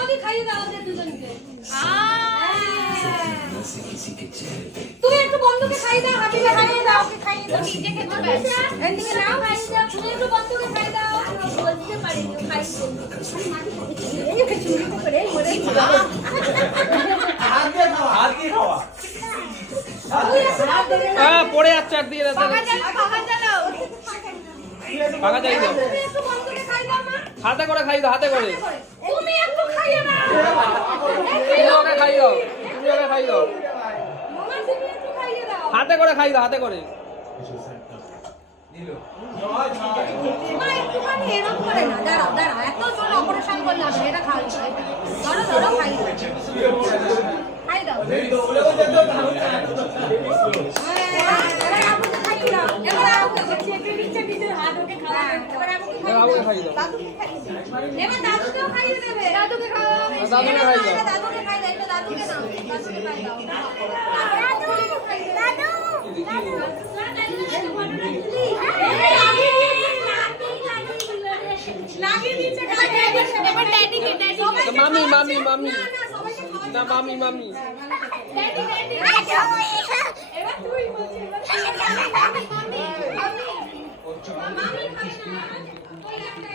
ওকে খাইয়ে দাও ওদের দুজনকে। তুমি একটু বন্ধুকে খাইয়ে দাও, হাবিবে খাইয়ে দাও, ওকে খাইয়ে দাও। নিজে খেতে পারছ? এদিকে নাও খাইয়ে দাও। তুমি একটু বন্ধুকে খাইয়ে দাও। বলতে পারি না খাইয়ে দাও। এই ওকে চুরি করে মরে গেল। হাত দিয়ে খাওয়া। পড়ে যাচ্ছে আর দিয়ে পাকা চালাও। পাকা চাই দাও। তুমি একটু বন্ধুকে খাইয়ে দাও মা। হাতে করে খাই দাও, হাতে করে। তুমি একটু খাইয়ে দাও। তুমি ওকে খাই দাও, তুমি ওকে খাই দাও। মামা তুমি একটু খাইয়ে দাও। হাতে করে খাই দাও, হাতে করে। মা একটুখানি এরকম করে না, দাঁড়াও দাঁড়াও, এত ছোট অপারেশন করলাম এটা খাওয়াই ধরো ধরো খাই দাও, খাই দাও। এবার আপুকে খাইয়ে দাও, এবার আপুকে চেপে নিচে নিজের হাত ওকে খাওয়া, এবার আপুকে খাইয়ে দাও, দাদুকে খাইয়ে দাও, এবার দাদুকেও খাইয়ে দেবে, দাদুকে খাওয়াও, দাদুকে খাই দাও, দাদুকে খাইয়ে দাও, এটা দাদুকে দাও, দাদুকে খাইয়ে দাও, মামি মামি মামি না মামি মামি এবার তুই বলছিস মামি মামি মামি